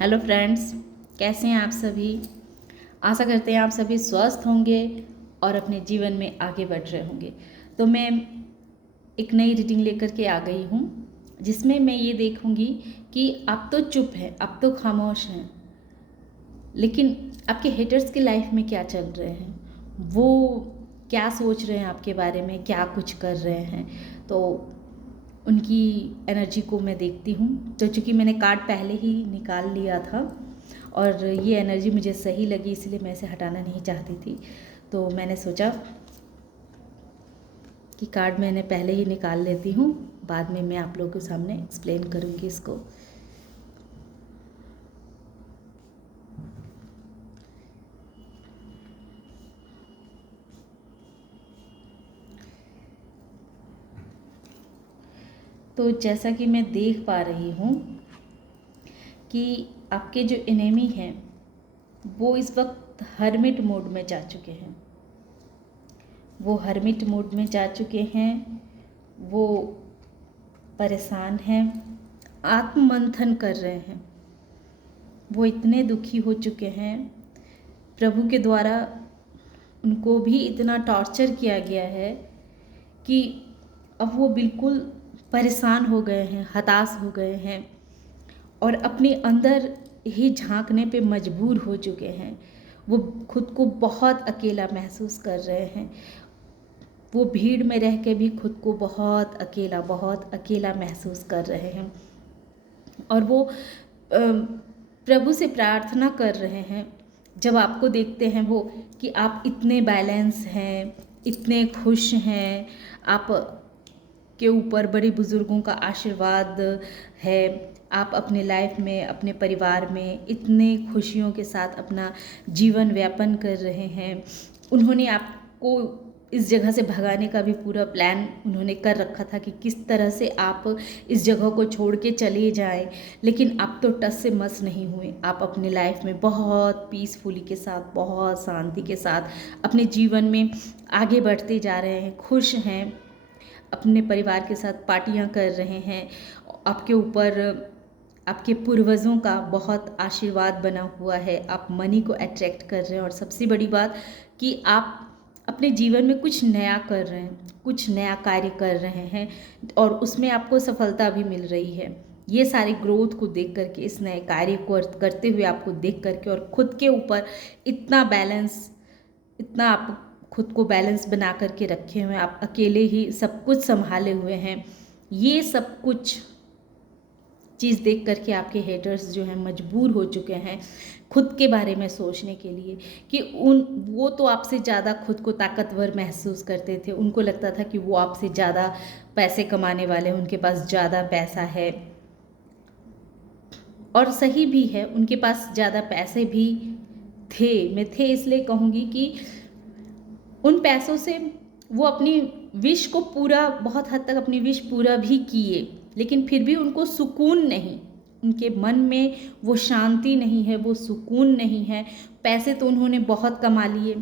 Hello friends, कैसे हैं आप सभी। आशा करते हैं आप सभी स्वस्थ होंगे और अपने जीवन में आगे बढ़ रहे होंगे। तो मैं एक नई रीडिंग लेकर के आ गई हूँ, जिसमें मैं ये देखूँगी कि आप तो चुप हैं, आप तो खामोश हैं, लेकिन आपके हेटर्स की लाइफ में क्या चल रहे हैं, वो क्या सोच रहे हैं आपके बारे में, क्या कुछ कर रहे हैं। तो उनकी एनर्जी को मैं देखती हूँ। तो चूँकि मैंने कार्ड पहले ही निकाल लिया था और ये एनर्जी मुझे सही लगी, इसलिए मैं इसे हटाना नहीं चाहती थी। तो मैंने सोचा कि कार्ड मैंने पहले ही निकाल लेती हूँ, बाद में मैं आप लोगों के सामने एक्सप्लेन करूँगी इसको। तो जैसा कि मैं देख पा रही हूँ कि आपके जो एनिमी हैं वो इस वक्त हर्मिट मोड में जा चुके हैं। वो हर्मिट मोड में जा चुके हैं, वो परेशान हैं, आत्ममंथन कर रहे हैं। वो इतने दुखी हो चुके हैं, प्रभु के द्वारा उनको भी इतना टॉर्चर किया गया है कि अब वो बिल्कुल परेशान हो गए हैं, हताश हो गए हैं और अपने अंदर ही झांकने पे मजबूर हो चुके हैं। वो खुद को बहुत अकेला महसूस कर रहे हैं। वो भीड़ में रह के भी खुद को बहुत अकेला महसूस कर रहे हैं और वो प्रभु से प्रार्थना कर रहे हैं। जब आपको देखते हैं वो कि आप इतने बैलेंस हैं, इतने खुश हैं, आप के ऊपर बड़े बुज़ुर्गों का आशीर्वाद है, आप अपने लाइफ में, अपने परिवार में इतने खुशियों के साथ अपना जीवन व्यापन कर रहे हैं। उन्होंने आपको इस जगह से भगाने का भी पूरा प्लान उन्होंने कर रखा था कि किस तरह से आप इस जगह को छोड़ के चले जाएं, लेकिन आप तो टस से मस नहीं हुए। आप अपने लाइफ में बहुत पीसफुली के साथ, बहुत शांति के साथ अपने जीवन में आगे बढ़ते जा रहे हैं, खुश हैं, अपने परिवार के साथ पार्टियां कर रहे हैं। आपके ऊपर आपके पूर्वजों का बहुत आशीर्वाद बना हुआ है। आप मनी को अट्रैक्ट कर रहे हैं और सबसे बड़ी बात कि आप अपने जीवन में कुछ नया कर रहे हैं, कुछ नया कार्य कर रहे हैं और उसमें आपको सफलता भी मिल रही है। ये सारी ग्रोथ को देख करके, इस नए कार्य को करते हुए आपको देख करके और खुद के ऊपर इतना बैलेंस, इतना आप खुद को बैलेंस बना करके रखे हुए हैं, आप अकेले ही सब कुछ संभाले हुए हैं। ये सब कुछ चीज़ देख करके आपके हेटर्स जो हैं मजबूर हो चुके हैं खुद के बारे में सोचने के लिए कि वो तो आपसे ज़्यादा खुद को ताकतवर महसूस करते थे। उनको लगता था कि वो आपसे ज़्यादा पैसे कमाने वाले हैं, उनके पास ज़्यादा पैसा है और सही भी है, उनके पास ज़्यादा पैसे भी थे। मैं थे इसलिए कहूँगी कि उन पैसों से वो अपनी विश को पूरा, बहुत हद तक अपनी विश पूरा भी किए, लेकिन फिर भी उनको सुकून नहीं, उनके मन में वो शांति नहीं है, वो सुकून नहीं है। पैसे तो उन्होंने बहुत कमा लिए,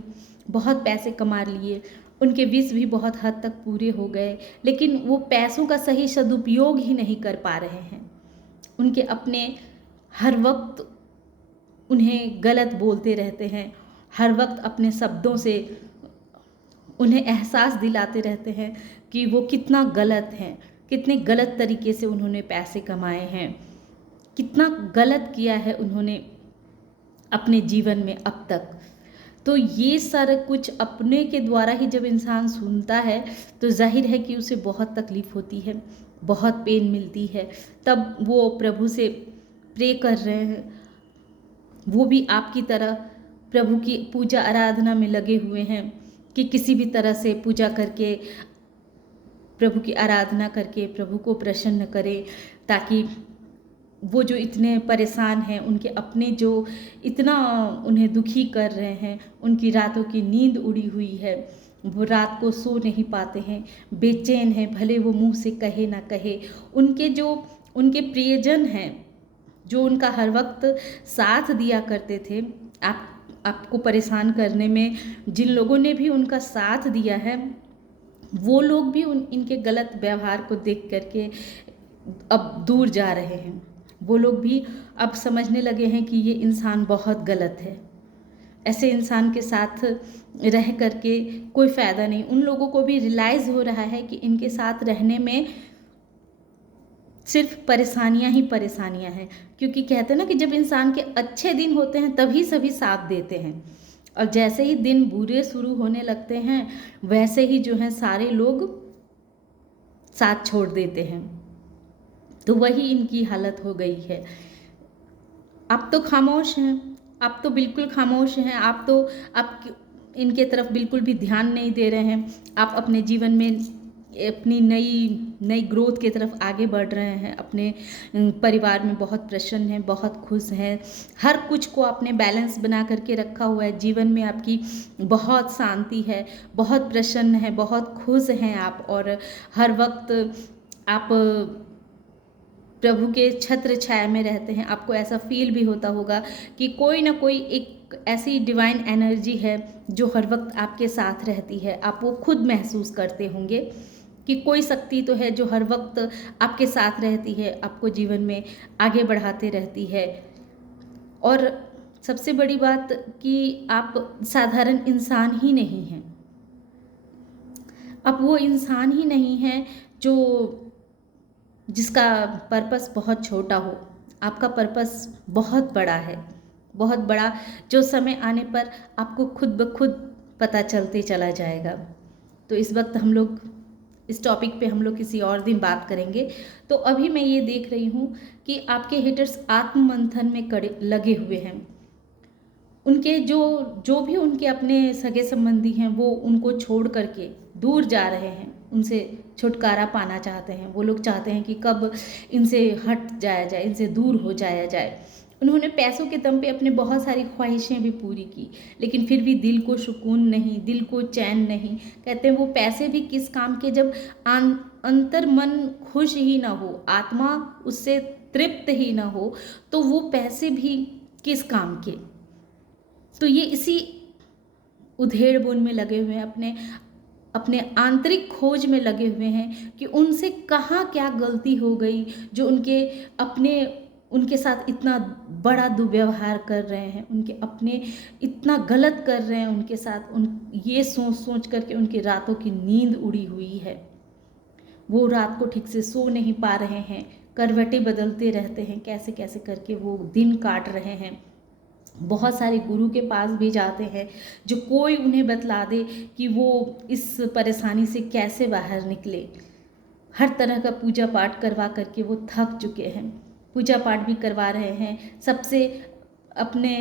बहुत पैसे कमा लिए, उनके विश भी बहुत हद तक पूरे हो गए, लेकिन वो पैसों का सही सदुपयोग ही नहीं कर पा रहे हैं। उनके अपने हर वक्त उन्हें गलत बोलते रहते हैं, हर वक्त अपने शब्दों से उन्हें एहसास दिलाते रहते हैं कि वो कितना गलत हैं, कितने गलत तरीके से उन्होंने पैसे कमाए हैं, कितना गलत किया है उन्होंने अपने जीवन में अब तक। तो ये सारा कुछ अपने के द्वारा ही जब इंसान सुनता है तो जाहिर है कि उसे बहुत तकलीफ़ होती है, बहुत पेन मिलती है। तब वो प्रभु से प्रे कर रहे हैं, वो भी आपकी तरह प्रभु की पूजा आराधना में लगे हुए हैं कि किसी भी तरह से पूजा करके, प्रभु की आराधना करके प्रभु को प्रसन्न करें, ताकि वो जो इतने परेशान हैं, उनके अपने जो इतना उन्हें दुखी कर रहे हैं, उनकी रातों की नींद उड़ी हुई है, वो रात को सो नहीं पाते हैं, बेचैन हैं, भले वो मुंह से कहे ना कहे। उनके जो उनके प्रियजन हैं, जो उनका हर वक्त साथ दिया करते थे, आपको परेशान करने में जिन लोगों ने भी उनका साथ दिया है, वो लोग भी इनके गलत व्यवहार को देख करके अब दूर जा रहे हैं। वो लोग भी अब समझने लगे हैं कि ये इंसान बहुत गलत है, ऐसे इंसान के साथ रह करके कोई फ़ायदा नहीं। उन लोगों को भी रियलाइज़ हो रहा है कि इनके साथ रहने में सिर्फ परेशानियां ही परेशानियां हैं, क्योंकि कहते हैं ना कि जब इंसान के अच्छे दिन होते हैं तभी सभी साथ देते हैं, और जैसे ही दिन बुरे शुरू होने लगते हैं वैसे ही जो है सारे लोग साथ छोड़ देते हैं। तो वही इनकी हालत हो गई है। आप तो खामोश हैं, आप तो बिल्कुल खामोश हैं, आप इनके तरफ बिल्कुल भी ध्यान नहीं दे रहे हैं। आप अपने जीवन में अपनी नई ग्रोथ की तरफ आगे बढ़ रहे हैं, अपने परिवार में बहुत प्रसन्न हैं, बहुत खुश हैं, हर कुछ को आपने बैलेंस बना करके रखा हुआ है। जीवन में आपकी बहुत शांति है, बहुत प्रसन्न है, बहुत खुश हैं आप, और हर वक्त आप प्रभु के छत्र छाया में रहते हैं। आपको ऐसा फील भी होता होगा कि कोई ना कोई एक ऐसी डिवाइन एनर्जी है जो हर वक्त आपके साथ रहती है। आप वो खुद महसूस करते होंगे कि कोई शक्ति तो है जो हर वक्त आपके साथ रहती है, आपको जीवन में आगे बढ़ाते रहती है। और सबसे बड़ी बात कि आप साधारण इंसान ही नहीं हैं, आप वो इंसान ही नहीं हैं जो जिसका पर्पस बहुत छोटा हो। आपका पर्पस बहुत बड़ा है, बहुत बड़ा, जो समय आने पर आपको खुद ब खुद पता चलते चला जाएगा। तो इस वक्त हम लोग इस टॉपिक पे हम लोग किसी और दिन बात करेंगे। तो अभी मैं ये देख रही हूँ कि आपके हेटर्स आत्ममंथन में लगे हुए हैं। उनके जो भी उनके अपने सगे संबंधी हैं वो उनको छोड़ करके दूर जा रहे हैं, उनसे छुटकारा पाना चाहते हैं। वो लोग चाहते हैं कि कब इनसे हट जाया जाए, इनसे दूर हो जाया जाए। उन्होंने पैसों के दम पे अपने बहुत सारी ख्वाहिशें भी पूरी की, लेकिन फिर भी दिल को सुकून नहीं, दिल को चैन नहीं। कहते हैं वो पैसे भी किस काम के जब अंतर मन खुश ही ना हो, आत्मा उससे तृप्त ही ना हो, तो वो पैसे भी किस काम के। तो ये इसी उधेड़ बुन में लगे हुए हैं, अपने अपने आंतरिक खोज में लगे हुए हैं कि उनसे कहाँ क्या गलती हो गई जो उनके साथ इतना बड़ा दुर्व्यवहार कर रहे हैं, उनके अपने इतना गलत कर रहे हैं उनके साथ। ये सोच सोच करके उनकी रातों की नींद उड़ी हुई है। वो रात को ठीक से सो नहीं पा रहे हैं, करवटें बदलते रहते हैं, कैसे कैसे करके वो दिन काट रहे हैं। बहुत सारे गुरु के पास भी जाते हैं जो कोई उन्हें बतला दे कि वो इस परेशानी से कैसे बाहर निकले। हर तरह का पूजा पाठ करवा करके वो थक चुके हैं, पूजा पाठ भी करवा रहे हैं, सबसे अपने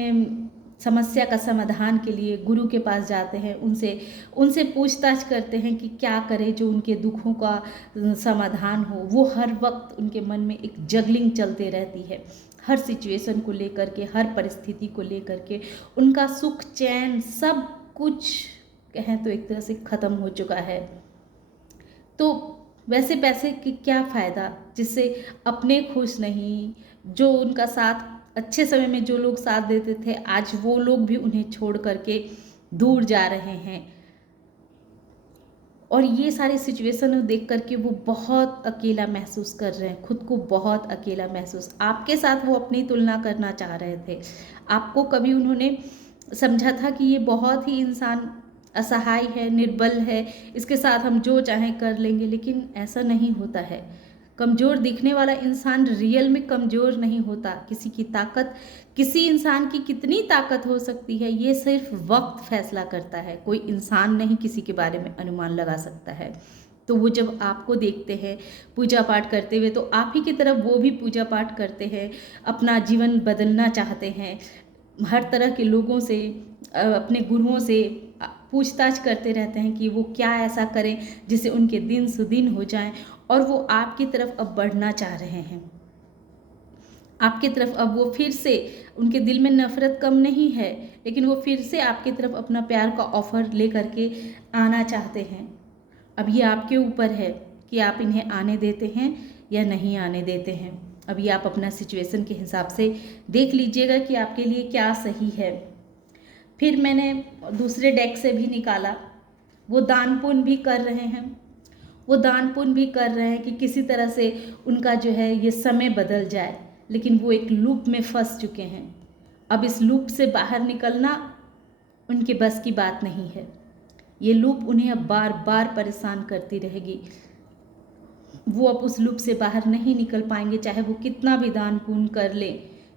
समस्या का समाधान के लिए गुरु के पास जाते हैं, उनसे पूछताछ करते हैं कि क्या करें जो उनके दुखों का समाधान हो। वो हर वक्त उनके मन में एक जगलिंग चलते रहती है, हर सिचुएशन को लेकर के, हर परिस्थिति को लेकर के उनका सुख चैन सब कुछ कहें तो एक तरह से ख़त्म हो चुका है। तो वैसे पैसे की क्या फ़ायदा जिससे अपने खुश नहीं, जो उनका साथ अच्छे समय में जो लोग साथ देते थे आज वो लोग भी उन्हें छोड़ करके दूर जा रहे हैं। और ये सारी सिचुएशन देख करके वो बहुत अकेला महसूस कर रहे हैं, खुद को बहुत अकेला महसूस। आपके साथ वो अपनी तुलना करना चाह रहे थे, आपको कभी उन्होंने समझा था कि ये बहुत ही इंसान असहाय है, निर्बल है, इसके साथ हम जो चाहें कर लेंगे, लेकिन ऐसा नहीं होता है। कमज़ोर दिखने वाला इंसान रियल में कमज़ोर नहीं होता। किसी की ताकत, किसी इंसान की कितनी ताकत हो सकती है ये सिर्फ वक्त फैसला करता है, कोई इंसान नहीं किसी के बारे में अनुमान लगा सकता है। तो वो जब आपको देखते हैं पूजा पाठ करते हुए तो आप ही की तरफ वो भी पूजा पाठ करते हैं, अपना जीवन बदलना चाहते हैं, हर तरह के लोगों से, अपने गुरुओं से पूछताछ करते रहते हैं कि वो क्या ऐसा करें जिससे उनके दिन सुदिन हो जाएं, और वो आपकी तरफ अब बढ़ना चाह रहे हैं। आपकी तरफ अब वो फिर से, उनके दिल में नफ़रत कम नहीं है, लेकिन वो फिर से आपकी तरफ अपना प्यार का ऑफ़र ले करके आना चाहते हैं। अब ये आपके ऊपर है कि आप इन्हें आने देते हैं या नहीं आने देते हैं। अभी आप अपना सिचुएशन के हिसाब से देख लीजिएगा कि आपके लिए क्या सही है। फिर मैंने दूसरे डेक से भी निकाला, वो दान पुण्य भी कर रहे हैं, वो दान पुण्य भी कर रहे हैं कि किसी तरह से उनका जो है ये समय बदल जाए, लेकिन वो एक लूप में फंस चुके हैं। अब इस लूप से बाहर निकलना उनके बस की बात नहीं है। ये लूप उन्हें अब बार बार परेशान करती रहेगी। वो अब उस लूप से बाहर नहीं निकल पाएंगे, चाहे वो कितना भी दान पुण्य कर ले,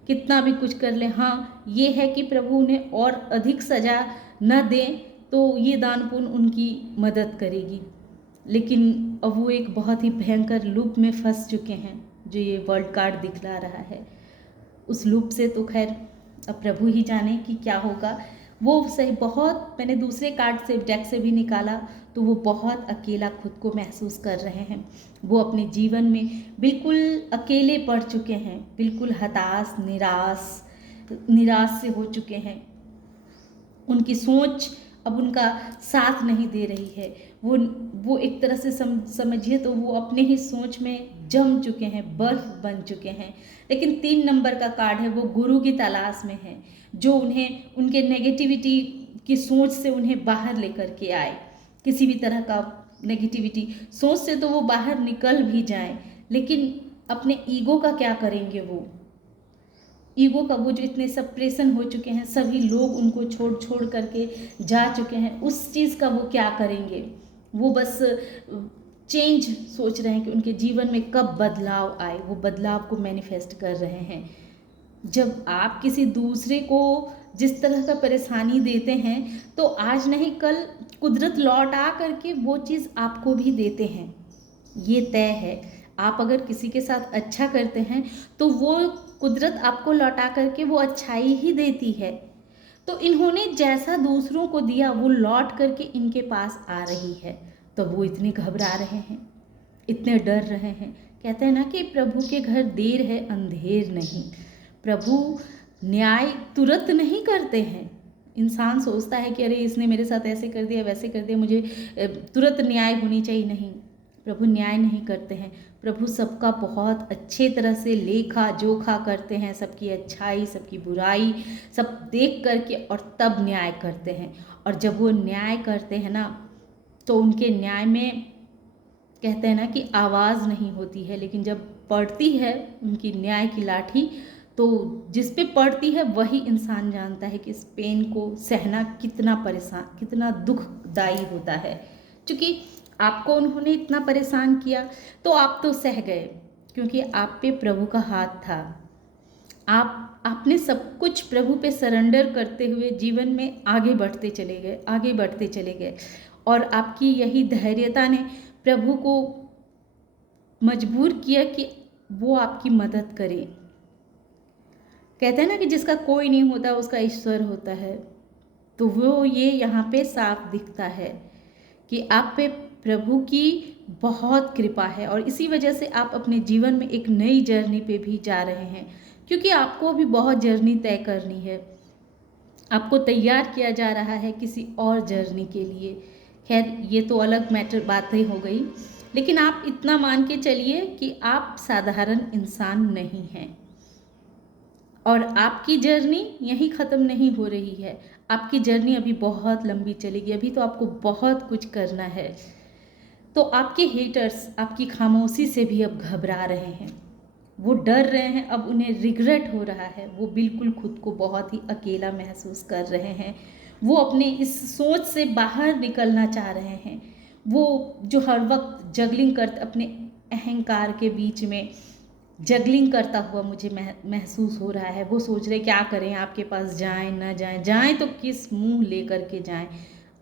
कितना भी कुछ कर ले। हाँ, ये है कि प्रभु उन्हें और अधिक सजा न दें तो ये दान पुण्य उनकी मदद करेगी, लेकिन अब वो एक बहुत ही भयंकर लूप में फंस चुके हैं जो ये वर्ल्ड कार्ड दिखला रहा है। उस लूप से तो खैर अब प्रभु ही जाने कि क्या होगा। वो सही बहुत, मैंने दूसरे कार्ड से डेक से भी निकाला तो वो बहुत अकेला खुद को महसूस कर रहे हैं। वो अपने जीवन में बिल्कुल अकेले पड़ चुके हैं, बिल्कुल हताश निराश से हो चुके हैं। उनकी सोच अब उनका साथ नहीं दे रही है। वो एक तरह से समझिए तो वो अपने ही सोच में जम चुके हैं, बर्फ बन चुके हैं। लेकिन 3 नंबर का कार्ड है, वो गुरु की तलाश में है जो उन्हें उनके नेगेटिविटी की सोच से उन्हें बाहर लेकर के आए। किसी भी तरह का नेगेटिविटी सोच से तो वो बाहर निकल भी जाएं, लेकिन अपने ईगो का क्या करेंगे? वो ईगो का वो जो इतने सप्रेशन हो चुके हैं, सभी लोग उनको छोड़ करके जा चुके हैं, उस चीज़ का वो क्या करेंगे? वो बस चेंज सोच रहे हैं कि उनके जीवन में कब बदलाव आए। वो बदलाव को मैनिफेस्ट कर रहे हैं। जब आप किसी दूसरे को जिस तरह का परेशानी देते हैं तो आज नहीं कल कुदरत लौट आ करके वो चीज़ आपको भी देते हैं, ये तय है। आप अगर किसी के साथ अच्छा करते हैं तो वो कुदरत आपको लौटा करके वो अच्छाई ही देती है। तो इन्होंने जैसा दूसरों को दिया वो लौट करके इनके पास आ रही है, तो वो इतने घबरा रहे हैं, इतने डर रहे हैं। कहते हैं ना कि प्रभु के घर देर है अंधेर नहीं। प्रभु न्याय तुरंत नहीं करते हैं। इंसान सोचता है कि अरे इसने मेरे साथ ऐसे कर दिया, वैसे कर दिया, मुझे तुरंत न्याय होनी चाहिए। नहीं, प्रभु न्याय नहीं करते हैं। प्रभु सबका बहुत अच्छे तरह से लेखा जोखा करते हैं, सबकी अच्छाई सबकी बुराई सब देख करके और तब न्याय करते हैं। और जब वो न्याय करते हैं ना तो उनके न्याय में कहते हैं ना कि आवाज़ नहीं होती है, लेकिन जब पड़ती है उनकी न्याय की लाठी तो जिस पे पड़ती है वही इंसान जानता है कि इस पेन को सहना कितना दुखदाई होता है। क्योंकि आपको उन्होंने इतना परेशान किया तो आप तो सह गए, क्योंकि आप पे प्रभु का हाथ था। आपने सब कुछ प्रभु पे सरेंडर करते हुए जीवन में आगे बढ़ते चले गए। और आपकी यही धैर्यता ने प्रभु को मजबूर किया कि वो आपकी मदद करे। कहते हैं ना कि जिसका कोई नहीं होता उसका ईश्वर होता है, तो वो ये यहाँ पे साफ दिखता है कि आप पे प्रभु की बहुत कृपा है। और इसी वजह से आप अपने जीवन में एक नई जर्नी पे भी जा रहे हैं, क्योंकि आपको अभी बहुत जर्नी तय करनी है। आपको तैयार किया जा रहा है किसी और जर्नी के लिए। खैर ये तो अलग बात ही हो गई, लेकिन आप इतना मान के चलिए कि आप साधारण इंसान नहीं हैं और आपकी जर्नी यहीं ख़त्म नहीं हो रही है। आपकी जर्नी अभी बहुत लंबी चलेगी, अभी तो आपको बहुत कुछ करना है। तो आपके हेटर्स आपकी खामोशी से भी अब घबरा रहे हैं, वो डर रहे हैं, अब उन्हें रिग्रेट हो रहा है। वो बिल्कुल खुद को बहुत ही अकेला महसूस कर रहे हैं। वो अपने इस सोच से बाहर निकलना चाह रहे हैं। वो जो हर वक्त जगलिंग करते अपने अहंकार के बीच में जगलिंग करता हुआ मुझे महसूस हो रहा है। वो सोच रहे क्या करें, आपके पास जाएं ना जाएं तो किस मुंह लेकर के जाएं,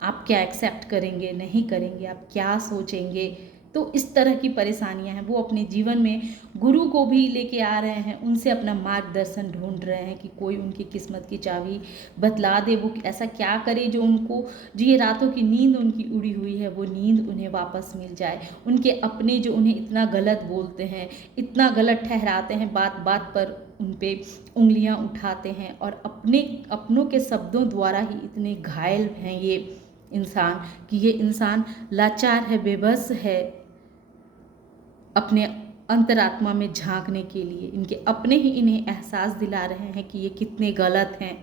आप क्या एक्सेप्ट करेंगे नहीं करेंगे, आप क्या सोचेंगे। तो इस तरह की परेशानियां हैं। वो अपने जीवन में गुरु को भी लेके आ रहे हैं, उनसे अपना मार्गदर्शन ढूंढ रहे हैं कि कोई उनकी किस्मत की चाबी बतला दे। वो ऐसा क्या करे जो ये रातों की नींद उनकी उड़ी हुई है वो नींद उन्हें वापस मिल जाए। उनके अपने जो उन्हें इतना गलत बोलते हैं, इतना गलत ठहराते हैं, बात बात पर उन पे उंगलियां उठाते हैं और अपनों के शब्दों द्वारा ही इतने घायल हैं ये इंसान कि ये इंसान लाचार है, बेबस है अपने अंतरात्मा में झांकने के लिए। इनके अपने ही इन्हें एहसास दिला रहे हैं कि ये कितने गलत हैं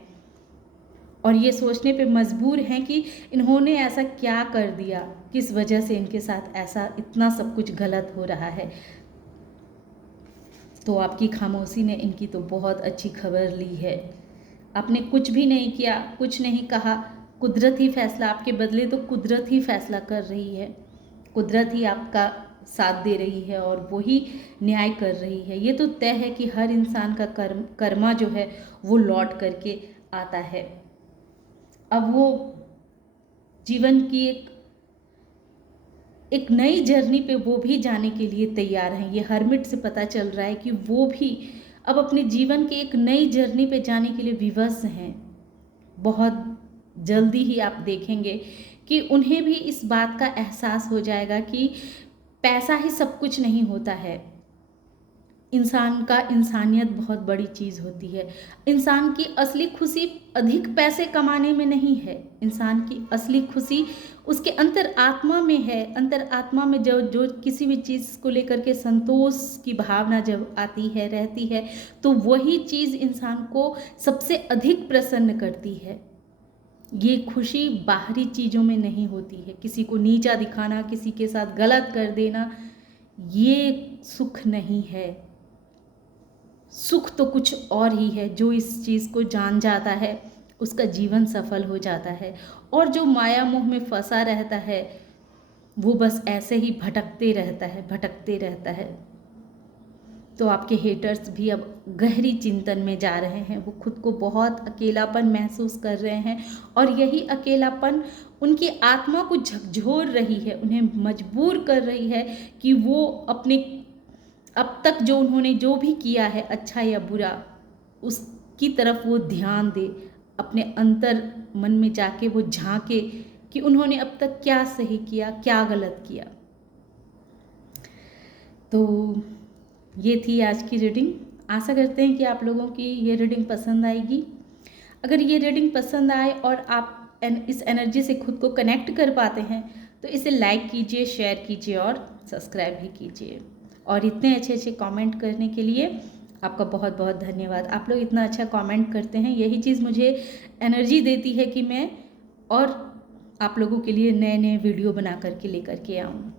और ये सोचने पे मजबूर हैं कि इन्होंने ऐसा क्या कर दिया, किस वजह से इनके साथ ऐसा इतना सब कुछ गलत हो रहा है। तो आपकी खामोशी ने इनकी तो बहुत अच्छी खबर ली है। आपने कुछ भी नहीं किया, कुछ नहीं कहा, कुदरत ही फैसला आपके बदले, तो कुदरत ही फैसला कर रही है, कुदरत ही आपका साथ दे रही है और वही न्याय कर रही है। ये तो तय है कि हर इंसान का कर्मा जो है वो लौट करके आता है। अब वो जीवन की एक नई जर्नी पे वो भी जाने के लिए तैयार हैं। ये हर्मिट से पता चल रहा है कि वो भी अब अपने जीवन के एक नई जर्नी पे जाने के लिए विवश हैं। बहुत जल्दी ही आप देखेंगे कि उन्हें भी इस बात का एहसास हो जाएगा कि पैसा ही सब कुछ नहीं होता है। इंसान का इंसानियत बहुत बड़ी चीज़ होती है। इंसान की असली खुशी अधिक पैसे कमाने में नहीं है। इंसान की असली खुशी उसके अंतर आत्मा में है। अंतर आत्मा में जो किसी भी चीज़ को लेकर के संतोष की भावना जब आती है, रहती है, तो वही चीज़ इंसान को सबसे अधिक प्रसन्न करती है। ये खुशी बाहरी चीज़ों में नहीं होती है। किसी को नीचा दिखाना, किसी के साथ गलत कर देना, ये सुख नहीं है। सुख तो कुछ और ही है। जो इस चीज़ को जान जाता है उसका जीवन सफल हो जाता है, और जो माया मोह में फंसा रहता है वो बस ऐसे ही भटकते रहता है, भटकते रहता है। तो आपके हेटर्स भी अब गहरी चिंतन में जा रहे हैं। वो खुद को बहुत अकेलापन महसूस कर रहे हैं, और यही अकेलापन उनकी आत्मा को झकझोर रही है, उन्हें मजबूर कर रही है कि वो अपने अब तक जो उन्होंने जो भी किया है, अच्छा या बुरा, उसकी तरफ वो ध्यान दे। अपने अंतर मन में जाके वो झांके कि उन्होंने अब तक क्या सही किया, क्या गलत किया। तो ये थी आज की रीडिंग। आशा करते हैं कि आप लोगों की ये रीडिंग पसंद आएगी। अगर ये रीडिंग पसंद आए और आप इस एनर्जी से खुद को कनेक्ट कर पाते हैं तो इसे लाइक कीजिए, शेयर कीजिए और सब्सक्राइब भी कीजिए। और इतने अच्छे अच्छे कमेंट करने के लिए आपका बहुत बहुत धन्यवाद। आप लोग इतना अच्छा कमेंट करते हैं, यही चीज़ मुझे एनर्जी देती है कि मैं और आप लोगों के लिए नए नए वीडियो बना करके लेकर के आऊँ।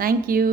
Thank you.